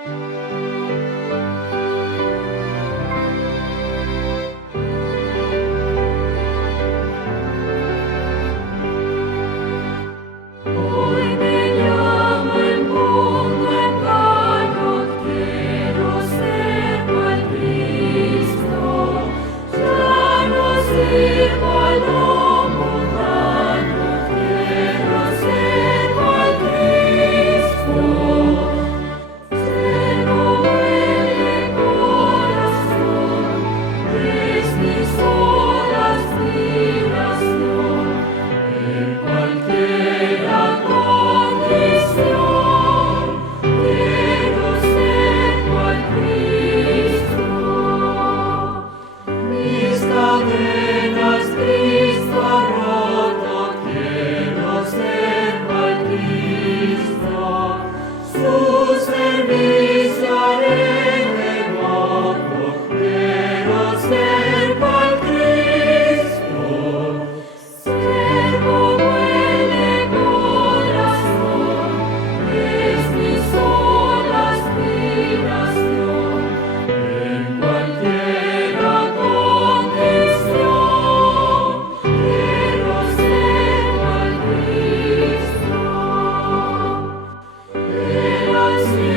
Hoy me llama el mundo engaño, quiero ser cual Cristo. Ya no sirvo a lo mundano, quiero ser cual Cristo. Ser como Él de corazón, es mi sola aspiración. En cualquiera condición, quiero ser cual Cristo. Mis cadenas Cristo ha roto, quiero ser cual Cristo. Su servicio haré devoto, quiero ser cual Cristo. Ser como Él de corazón, es mi sola aspiración. En cualquiera condición, quiero ser cual Cristo. Él así